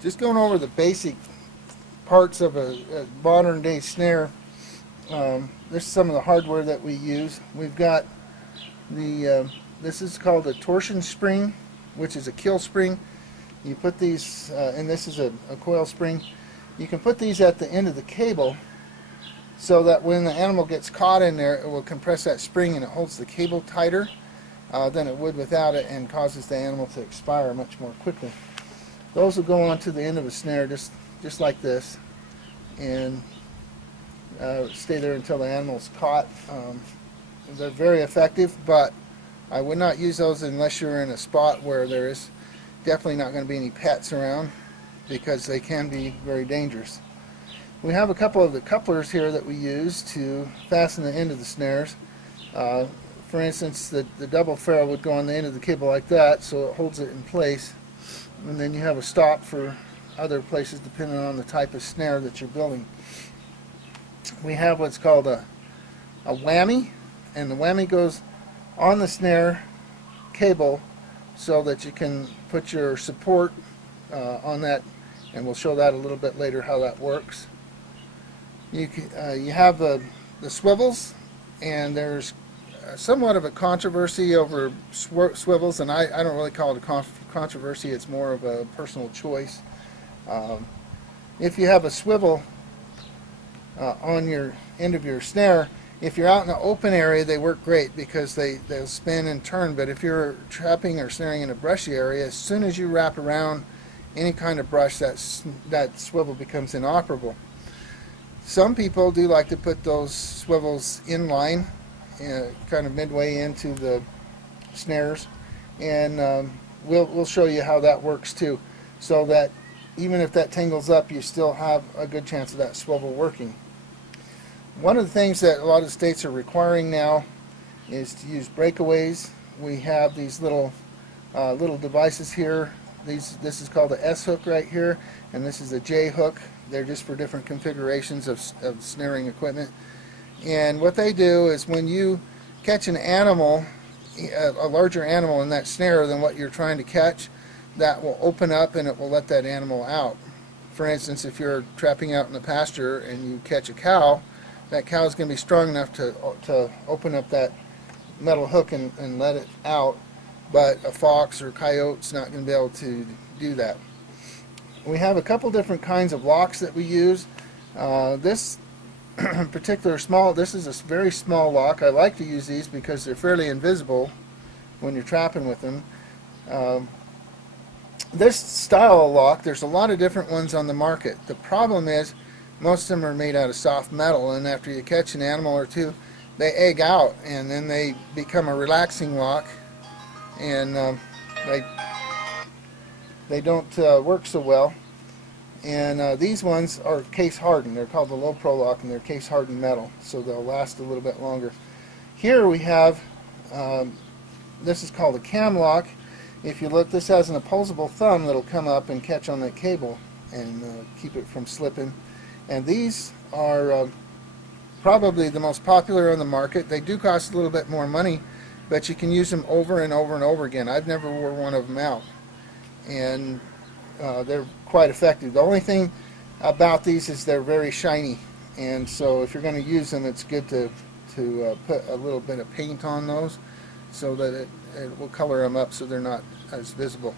Just going over the basic parts of a modern day snare. This is some of the hardware that we use. We've got this is called a torsion spring, which is a kill spring. You put these, and this is a coil spring. You can put these at the end of the cable so that when the animal gets caught in there, it will compress that spring and it holds the cable tighter than it would without it, and causes the animal to expire much more quickly. Those will go onto the end of a snare just like this, and stay there until the animal's caught. They're very effective, but I would not use those unless you're in a spot where there is definitely not going to be any pets around, because they can be very dangerous. We have a couple of the couplers here that we use to fasten the end of the snares. For instance, the double ferrule would go on the end of the cable like that, so it holds it in place. And then you have a stop for other places depending on the type of snare that you're building. We have what's called a whammy, and the whammy goes on the snare cable so that you can put your support on that, and we'll show that a little bit later how that works. You have the swivels, and there's somewhat of a controversy over swivels, and I don't really call it a controversy, it's more of a personal choice. If you have a swivel on your end of your snare, if you're out in an open area, they work great because they'll spin and turn. But if you're trapping or snaring in a brushy area, as soon as you wrap around any kind of brush, that swivel becomes inoperable. Some people do like to put those swivels in line, kind of midway into the snares, and we'll show you how that works too, so that even if that tangles up, you still have a good chance of that swivel working. One of the things that a lot of states are requiring now is to use breakaways. We have these little devices here. This is called the S hook right here, and this is a J hook. They're just for different configurations of snaring equipment. And what they do is, when you catch an animal, a larger animal in that snare than what you're trying to catch, that will open up and it will let that animal out. For instance, if you're trapping out in the pasture and you catch a cow, that cow is going to be strong enough to open up that metal hook and let it out, but a fox or coyote's not going to be able to do that. We have a couple different kinds of locks that we use. This particular this is a very small lock. I like to use these because they're fairly invisible when you're trapping with them. This style of lock, there's a lot of different ones on the market. The problem is most of them are made out of soft metal, and after you catch an animal or two, they egg out, and then they become a relaxing lock, and they don't work so well. And these ones are case hardened. They're called the low pro lock, and they're case hardened metal, so they'll last a little bit longer. Here we have this is called a cam lock. If you look, this has an opposable thumb that'll come up and catch on that cable and keep it from slipping. And these are probably the most popular on the market. They do cost a little bit more money, but you can use them over and over and over again. I've never wore one of them out, and they're quite effective. The only thing about these is they're very shiny, and so if you're going to use them, it's good to put a little bit of paint on those so that it will color them up so they're not as visible.